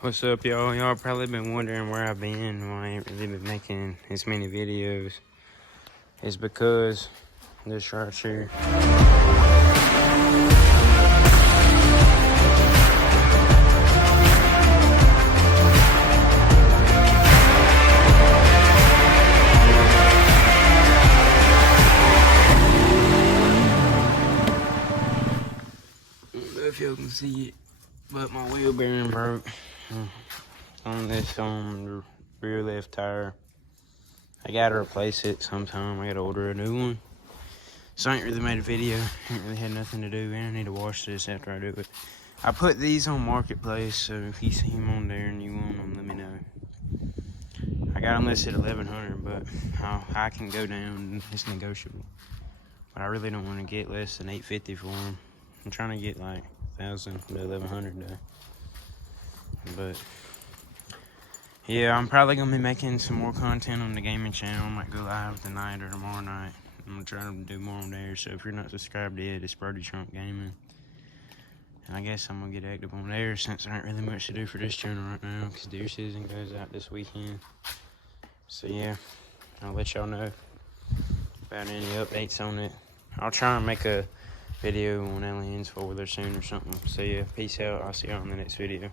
What's up, y'all? Y'all probably been wondering where I've been, why I ain't really been making as many videos. It's because this right here. I don't know if y'all can see it, but my wheel bearing broke on this the rear left tire. I gotta replace it sometime. I gotta order a new one. So I ain't really made a video. Ain't really had nothing to do. And I need to wash this after I do it. I put these on Marketplace, so if you see them on there and you want them, let me know. I got them listed at $1,100, but I can go down. It's negotiable. But I really don't want to get less than $850 for them. I'm trying to get like $1,000 to $1,100 though. But yeah, I'm probably gonna be making some more content on the gaming channel. I might go live tonight or tomorrow night. I'm gonna try to do more on there. So if you're not subscribed yet, it's BrodyTrump Gaming. And I guess I'm gonna get active on there since there ain't really much to do for this channel right now because deer season goes out this weekend. So yeah, I'll let y'all know about any updates on it. I'll try and make a video on aliens for there soon or something. So yeah, peace out. I'll see y'all in the next video.